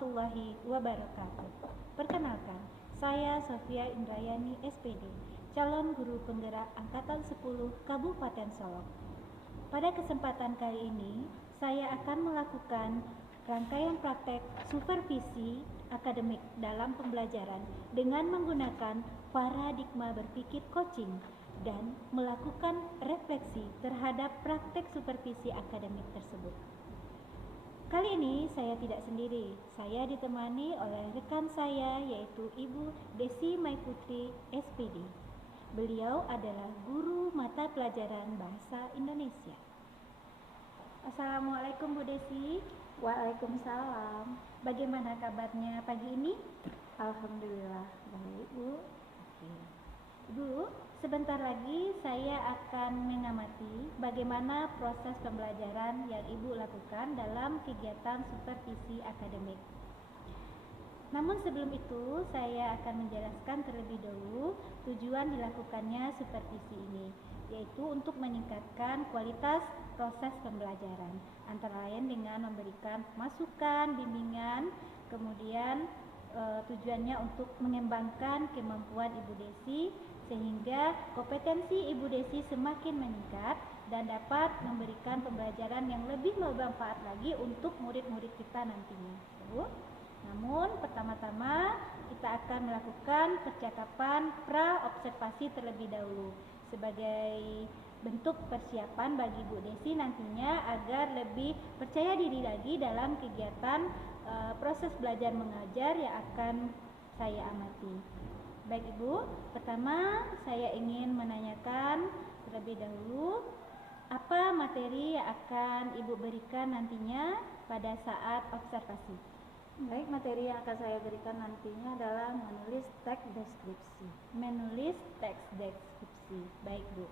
warahmatullahi wabarakatuh. Perkenalkan, saya Sofia Indrayani SPD, calon guru penggerak Angkatan 10 Kabupaten Solok. Pada kesempatan kali ini, saya akan melakukan rangkaian praktek supervisi akademik dalam pembelajaran dengan menggunakan paradigma berpikir coaching dan melakukan refleksi terhadap praktek supervisi akademik tersebut. Kali ini saya tidak sendiri, saya ditemani oleh rekan saya yaitu Ibu Desi Maiputri SPD. Beliau adalah guru mata pelajaran Bahasa Indonesia. Assalamualaikum Bu Desi. Waalaikumsalam. Bagaimana kabarnya pagi ini? Alhamdulillah baik Bu. Bu, sebentar lagi saya akan mengamati bagaimana proses pembelajaran yang Ibu lakukan dalam kegiatan supervisi akademik. Namun sebelum itu, saya akan menjelaskan terlebih dahulu tujuan dilakukannya supervisi ini, yaitu untuk meningkatkan kualitas proses pembelajaran, antara lain dengan memberikan masukan, bimbingan, kemudian tujuannya untuk mengembangkan kemampuan Ibu Desi sehingga kompetensi Ibu Desi semakin meningkat dan dapat memberikan pembelajaran yang lebih bermanfaat lagi untuk murid-murid kita nantinya. Namun pertama-tama kita akan melakukan percakapan pra-observasi terlebih dahulu sebagai bentuk persiapan bagi Bu Desi nantinya agar lebih percaya diri lagi dalam kegiatan proses belajar mengajar yang akan saya amati. Baik Ibu, pertama saya ingin menanyakan terlebih dahulu apa materi yang akan Ibu berikan nantinya pada saat observasi. Baik, materi yang akan saya berikan nantinya adalah menulis teks deskripsi. Menulis teks deskripsi, baik Bu.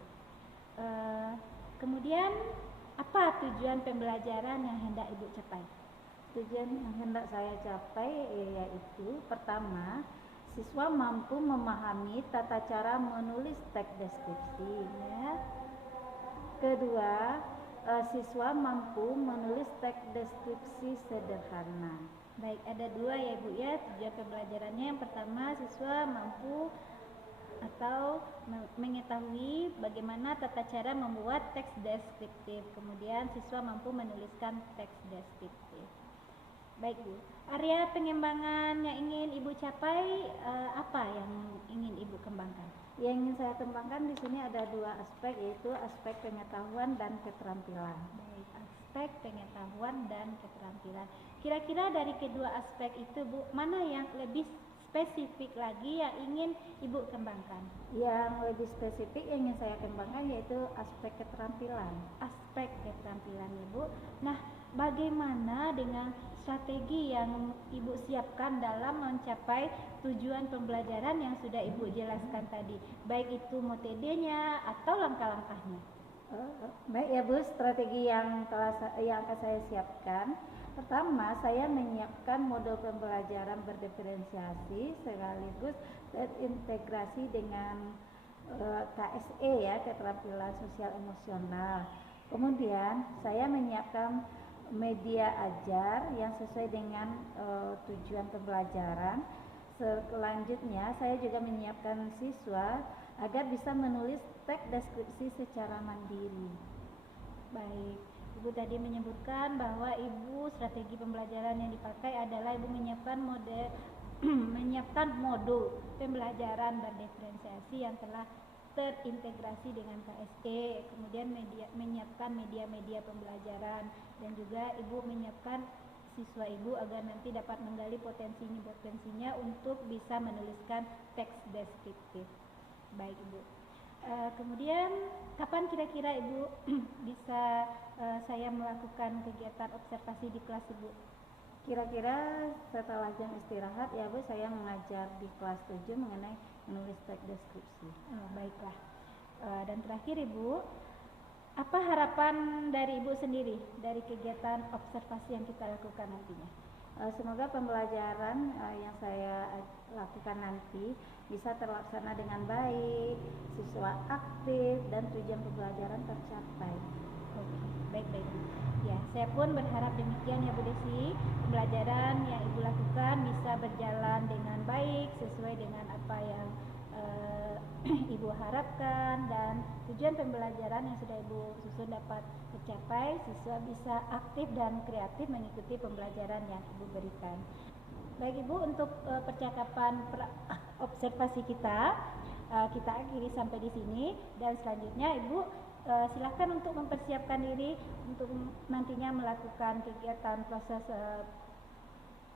Kemudian apa tujuan pembelajaran yang hendak Ibu capai? Tujuan yang hendak saya capai yaitu pertama, siswa mampu memahami tata cara menulis teks deskripsi. Ya. Kedua, siswa mampu menulis teks deskripsi sederhana. Baik, ada dua ya Bu ya tujuan pembelajarannya. Yang pertama, siswa mampu atau mengetahui bagaimana tata cara membuat teks deskriptif. Kemudian siswa mampu menuliskan teks deskriptif. Baik Bu, area pengembangan yang ingin Ibu capai apa yang ingin Ibu kembangkan? Yang ingin saya kembangkan di sini ada dua aspek, yaitu aspek pengetahuan dan keterampilan. Baik, aspek pengetahuan dan keterampilan. Kira-kira dari kedua aspek itu Bu, mana yang lebih spesifik lagi yang ingin Ibu kembangkan? Yang lebih spesifik yang ingin saya kembangkan yaitu aspek keterampilan. Aspek keterampilan Ibu. Nah, bagaimana dengan strategi yang Ibu siapkan dalam mencapai tujuan pembelajaran yang sudah Ibu jelaskan tadi, baik itu metodenya atau langkah-langkahnya? Baik ya Bu, strategi yang akan saya siapkan. Pertama, saya menyiapkan modul pembelajaran berdiferensiasi sekaligus terintegrasi dengan KSE ya, keterampilan sosial emosional. Kemudian saya menyiapkan media ajar yang sesuai dengan tujuan pembelajaran. Selanjutnya saya juga menyiapkan siswa agar bisa menulis teks deskripsi secara mandiri. Baik, Ibu tadi menyebutkan bahwa Ibu strategi pembelajaran yang dipakai adalah Ibu menyiapkan modul pembelajaran berdiferensiasi yang telah terintegrasi dengan KSE, kemudian menyiapkan media-media pembelajaran, dan juga Ibu menyiapkan siswa Ibu agar nanti dapat menggali potensinya untuk bisa menuliskan teks deskriptif. Baik Ibu. Kemudian kapan kira-kira Ibu bisa saya melakukan kegiatan observasi di kelas Ibu? Kira-kira setelah jam istirahat ya Bu, saya mengajar di kelas 7 mengenai menulis teks deskripsi. Baiklah. Dan terakhir Ibu, apa harapan dari Ibu sendiri dari kegiatan observasi yang kita lakukan nantinya? Semoga pembelajaran yang saya lakukan nanti bisa terlaksana dengan baik, siswa aktif, dan tujuan pembelajaran tercapai. Oke, baik-baik. Ya, saya pun berharap demikian ya Bu Desi. Pembelajaran yang Ibu lakukan bisa berjalan dengan baik sesuai dengan apa yang Ibu harapkan, dan tujuan pembelajaran yang sudah Ibu susun dapat tercapai. Siswa bisa aktif dan kreatif mengikuti pembelajaran yang Ibu berikan. Baik Ibu, untuk percakapan observasi kita akhiri sampai di sini, dan selanjutnya Ibu silakan untuk mempersiapkan diri untuk nantinya melakukan kegiatan proses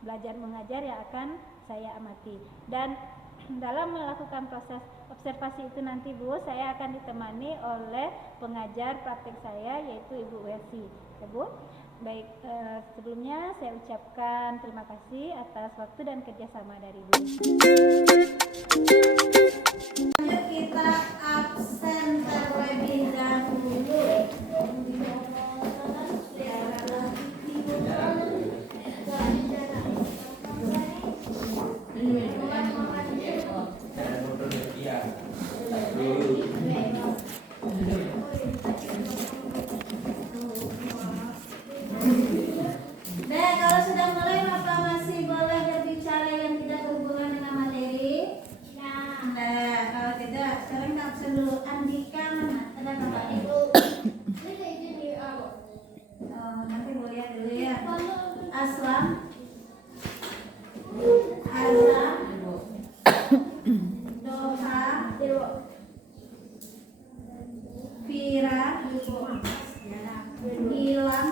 belajar mengajar yang akan saya amati. Dan dalam melakukan proses observasi itu nanti Bu, saya akan ditemani oleh pengajar praktek saya, yaitu Ibu Wersi. Ya Bu, baik, sebelumnya saya ucapkan terima kasih atas waktu dan kerjasama dari Ibu. Kita absen terlebih dahulu. Nah, kalau sudah mulai, Bapak masih boleh berbicara yang tidak berhubungan dengan materi. Nah, kalau tidak, sekarang kita absen dulu. Andika mana? Ada Bapak Ibu? Nanti mau lihat dulu ya. Aslam, Azam, Doha, Fira, Gilang.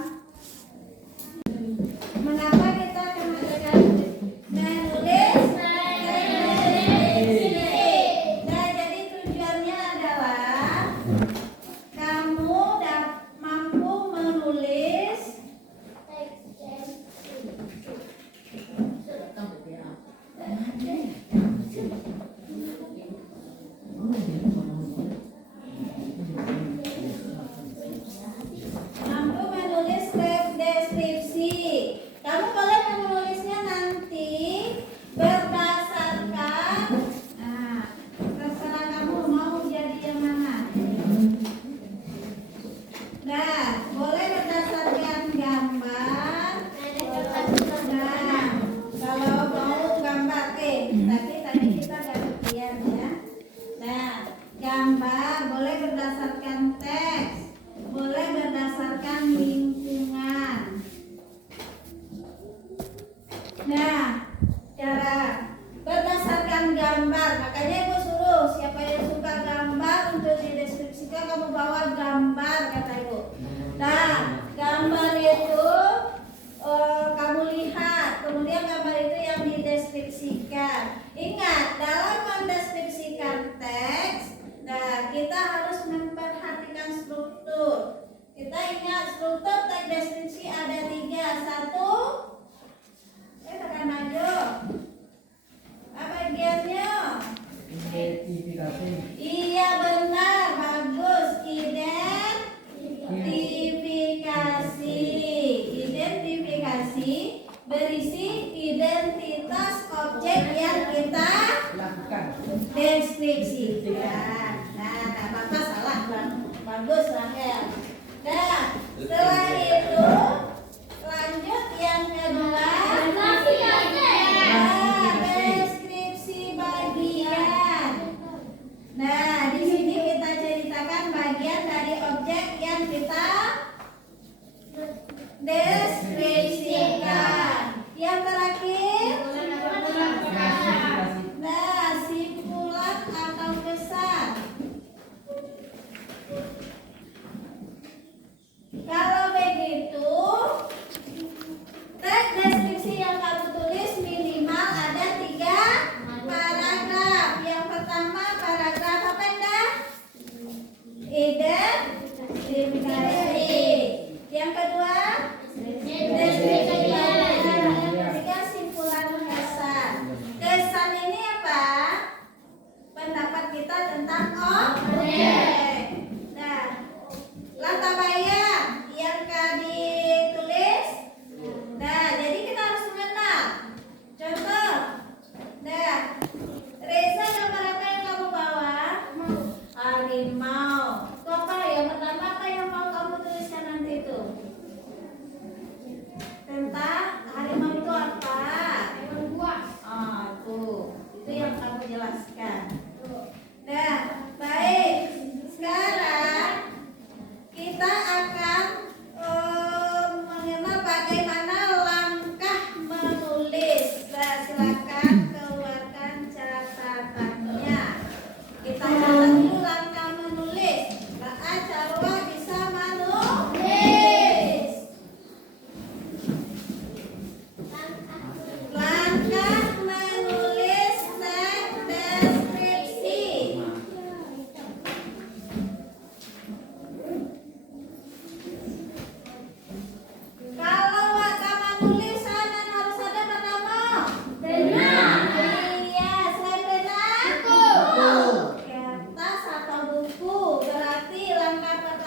Mengapa kita kemudian menulis? Nah, jadi tujuannya adalah kamu mampu menulis deskripsi. Kamu boleh menulisnya nanti berdasarkan, terserah kamu mau jadi yang mana. Nah, boleh berdasarkan gambar. Nah, kalau mau gambar, tapi tadi kita gantian ya. Nah, gambar boleh berdasarkan teks, boleh berdasarkan lingkungan. Nah, cara berdasarkan gambar, makanya Ibu suruh siapa yang suka gambar untuk dideskripsikan, kamu bawa gambar, kata Ibu. Nah, gambar itu kamu lihat, kemudian gambar itu yang dideskripsikan. Ingat, dalam mendeskripsikan teks, nah kita harus memperhatikan struktur. Kita ingat struktur teks deskripsi ada 3. 1, tekan maju. Apa bagiannya? Identifikasi. Iya benar, bagus. Identifikasi berisi identitas objek yang kita Lakukan. deskripsikan. Nah, tak apa-apa salah, bagus Rahel. Nah, setelah itu lanjut yang kedua. Deskripsi bagian. Nah, di sini kita ceritakan bagian dari objek yang kita deskripsikan. Yang terakhir, nah, simpulan atau kesan. Kalau begitu, teks deskripsi yang kamu tulis minimal ada 3 paragraf. Yang pertama paragraf apa enggak? Identifikasi. Yang kedua deskripsi. Yang ketiga simpulan kesan. Kesan ini apa? Pendapat kita tentang objek. Nah, latar bayang yang ditulis. Nah, jadi kita harus mengenal. Contoh. Nah, Reza, gambar apa yang kamu bawa? Harimau. Itu apa? Yang pertama apa yang mau kamu tuliskan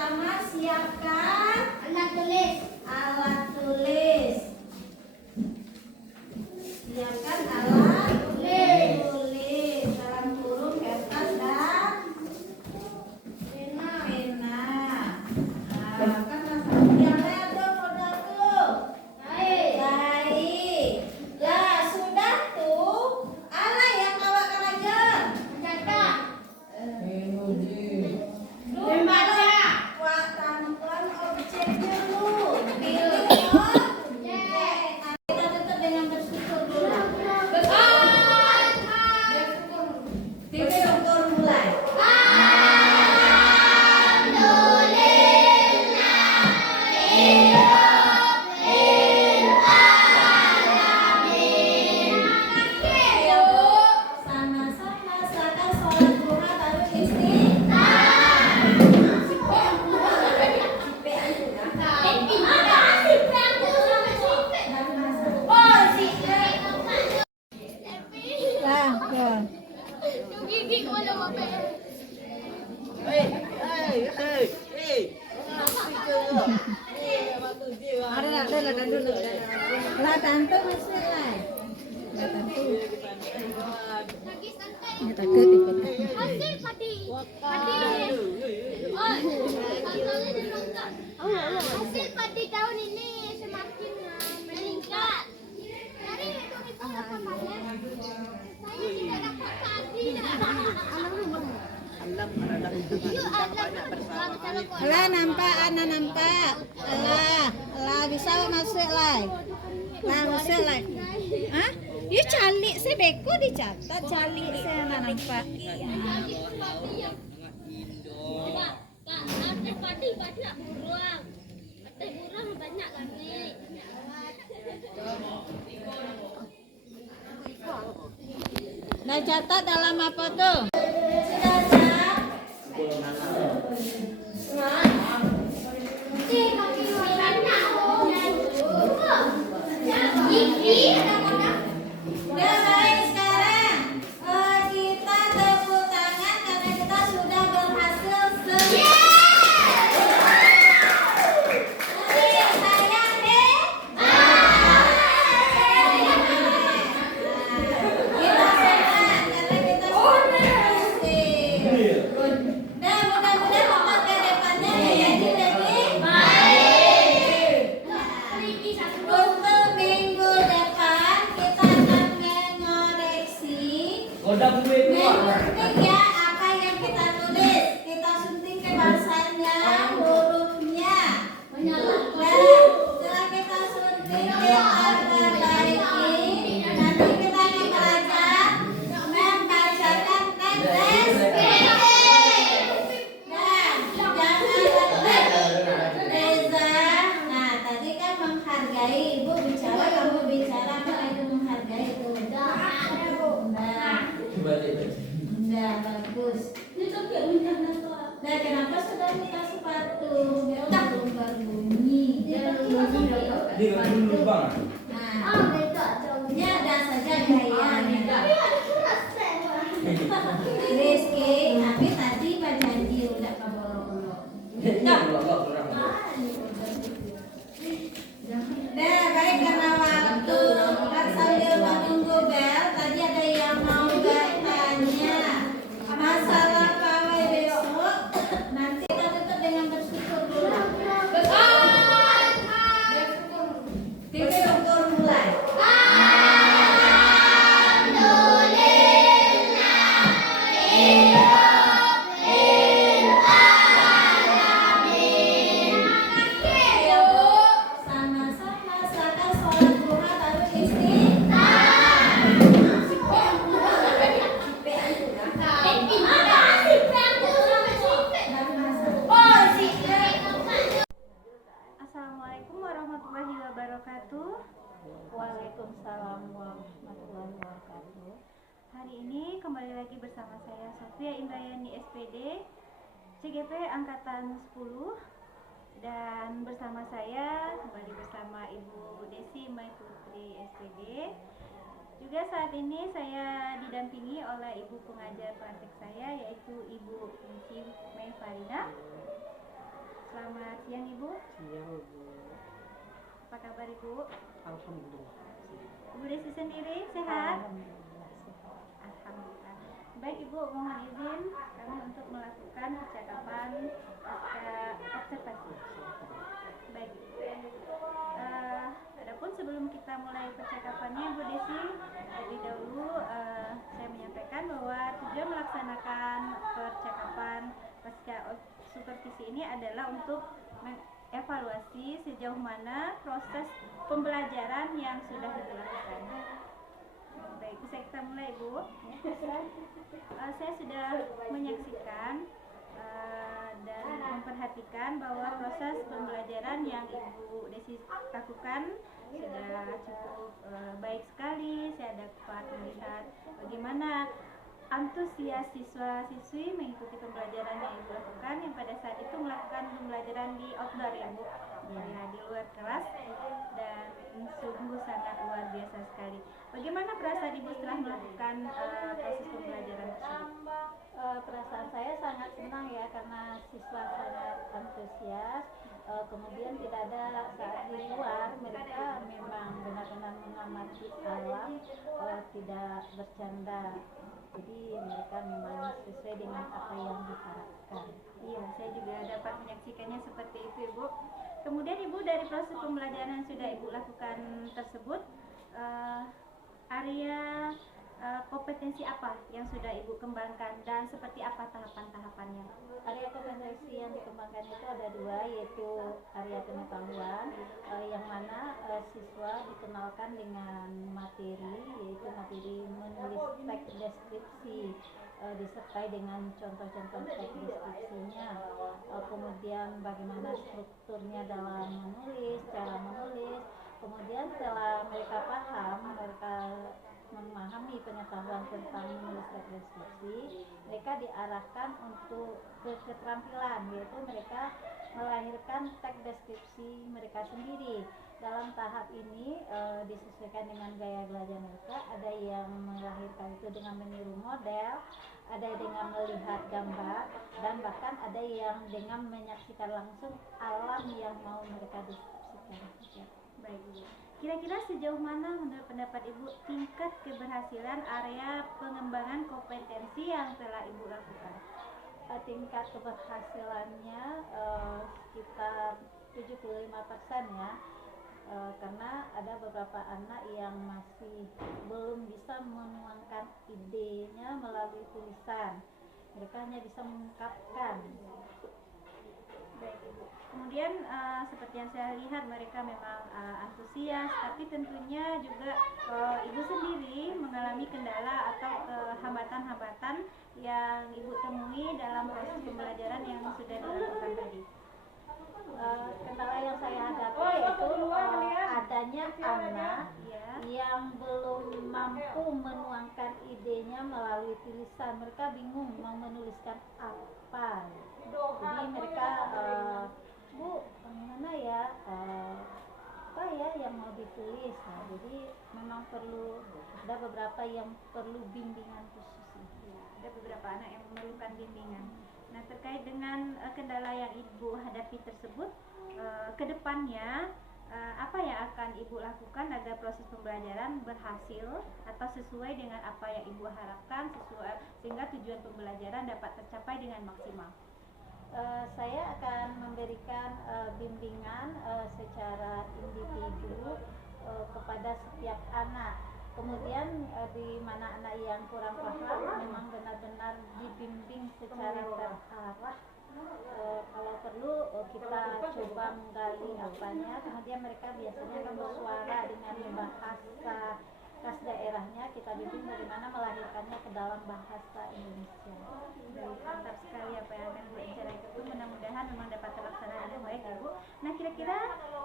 pertama siapkan alat tulis. Alat tulis. Siapkan alat tulis. Dalam kurung kertas dan pena. Nah, kan yang lihat dong udah tuh. Baik. Lah sudah tuh. Ala yang bawa kelajar. Mencatat. Membaca. Wah, tampon objek dulu. Pilih objek. Kita tutup dengan bersyukur dulu. Bersyukur mulai. Sama-sama silakan sholat duha baru Gigi ko na mabe. Lah tante masuk lah. Lah tante. Ya takut ikut. Hasil padi. Hasil padi tahun ini semakin meningkat. Dari hitung-hitung apa banyak. Saya tidak dapat padi. Lah nampak, Ana nampak. Lah bisa masuk lah. Lah masuk lah. Hah? You calik saya beko dicatat calik saya Ana nampak. Kak, hasil padi banyak buruang. Hasil buruang banyak lagi. Dah catat dalam apa tuh? Udah baik sekarang kita tepuk tangan karena kita sudah berhasil Penting ya apa yang kita tulis, kita sunting ke bahasanya, hurufnya. Setelah kita sunting kita perbaiki, nanti kita akan belajar membacakan teks. Dan jangan letak Reza. Nah tadi kan menghargai, ibu bicara, kamu bicara, apa itu menghargai itu? Nah, bagus. Nah, kenapa sudah minta sepatu? Biar belum berbunyi. Nah, ini ada saja gayanya. Rizky, tapi tadi Pak janji udah kabolong-bolong. Nah, baik karena waktu kan sambil menunggu bel, tadi ada yang mau bertanya masalah pawai besok. Nanti kita tutup dengan bersyukur dulu. Bersyukur mulai. Sama-sama silakan sholat duha baru Assalamualaikum warahmatullahi wabarakatuh. Waalaikumsalam warahmatullahi wabarakatuh. Hari ini kembali lagi bersama saya Sofia Indrayani SPD CGP Angkatan 10, dan bersama saya kembali bersama Ibu Desi Mai Putri SPD. Juga saat ini saya didampingi oleh Ibu pengajar praktik saya yaitu Ibu Desi Mai Farina. Selamat siang Ibu. Siang, Bu. Apa kabar Ibu? Alhamdulillah. Ibu Desi sendiri sehat? Alhamdulillah sehat. Alhamdulillah. Baik Ibu, mohon izin kami untuk melakukan percakapan observasi. Baik. Adapun sebelum kita mulai percakapannya Bu Desi, terlebih dahulu saya menyampaikan bahwa tujuan melaksanakan percakapan pasca supervisi ini adalah untuk mengevaluasi sejauh mana proses pembelajaran yang sudah dilakukan. Baik, bisa kita mulai Bu. Saya sudah menyaksikan dan memperhatikan bahwa proses pembelajaran yang Ibu Desi lakukan sudah cukup baik sekali. Saya dapat melihat bagaimana antusias siswa-siswi mengikuti pembelajaran yang Ibu lakukan, yang pada saat itu melakukan pembelajaran di outdoor ya Bu, ya, di luar kelas, dan sungguh sangat luar biasa sekali. Bagaimana perasaan Ibu setelah melakukan proses pembelajaran tersebut? Perasaan saya sangat senang ya, karena siswa sangat antusias. Kemudian tidak ada saat di luar mereka memang benar-benar mengamati alam, tidak bercanda. Jadi mereka memang sesuai dengan apa yang diharapkan. Iya, saya juga dapat menyaksikannya seperti itu Ibu. Kemudian Ibu, dari proses pembelajaran yang sudah Ibu lakukan tersebut, area kompetensi apa yang sudah Ibu kembangkan dan seperti apa tahapan-tahapannya? Area kompetensi yang dikembangkan itu ada dua, yaitu area pengetahuan, yang mana siswa dikenalkan dengan materi, yaitu materi menulis teks deskripsi, disertai dengan contoh-contoh teks deskripsinya. Kemudian bagaimana strukturnya dalam menulis, cara menulis. Kemudian setelah mereka paham, mereka memahami pengetahuan tentang menulis teks deskripsi, mereka diarahkan untuk ke keterampilan, yaitu mereka melahirkan teks deskripsi mereka sendiri. Dalam tahap ini disesuaikan dengan gaya belajar mereka. Ada yang melahirkan itu dengan meniru model, ada dengan melihat gambar, dan bahkan ada yang dengan menyaksikan langsung alam yang mau mereka deskripsikan. Baik Ibu. Kira-kira sejauh mana menurut pendapat Ibu tingkat keberhasilan area pengembangan kompetensi yang telah Ibu lakukan? Tingkat keberhasilannya sekitar 75% ya, karena ada beberapa anak yang masih belum bisa menuangkan idenya melalui tulisan. Mereka hanya bisa mengungkapkan. Baik Ibu. Kemudian seperti yang saya lihat mereka memang antusias, tapi tentunya juga Ibu sendiri mengalami kendala atau hambatan-hambatan yang Ibu temui dalam proses pembelajaran yang sudah dilakukan tadi. Kendala yang saya hadapi yaitu adanya anak yang belum mampu menuangkan idenya melalui tulisan. Mereka bingung mau menuliskan apa. Jadi mereka, Bu, mana ya, apa ya yang mau ditulis. Nah, jadi memang perlu, ada beberapa yang perlu bimbingan khusus. Ada beberapa anak yang memerlukan bimbingan. Nah, terkait dengan kendala yang Ibu hadapi tersebut, ke depannya apa yang akan Ibu lakukan agar proses pembelajaran berhasil atau sesuai dengan apa yang Ibu harapkan, sehingga tujuan pembelajaran dapat tercapai dengan maksimal? Saya akan memberikan bimbingan secara individu kepada setiap anak. Kemudian di mana anak yang kurang paham memang benar-benar dibimbing secara terarah. Kalau perlu kita coba menggali apanya, kemudian mereka biasanya akan bersuara dengan bahasa khas daerahnya, kita bimbing bagaimana melahirkannya ke dalam bahasa Indonesia. Baik, mantap sekali apa yang akan direncanakan itu, mudah-mudahan memang dapat terlaksana dengan baik Ibu. Nah, kira-kira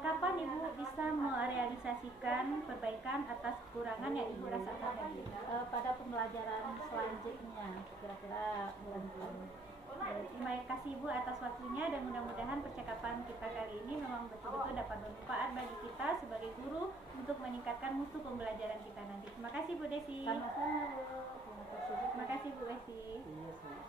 kapan Ibu bisa merealisasikan perbaikan atas kekurangan yang Ibu rasakan tadi? Pada pembelajaran selanjutnya, kira-kira bulan depan. Terima kasih Ibu atas waktunya, dan mudah-mudahan percakapan kita kali ini memang betul-betul dapat bermanfaat bagi kita sebagai guru untuk meningkatkan mutu pembelajaran kita nanti. Terima kasih Bu Desi. Sama-sama Bu. Terima kasih. Terima kasih Bu Desi. Iya, sama.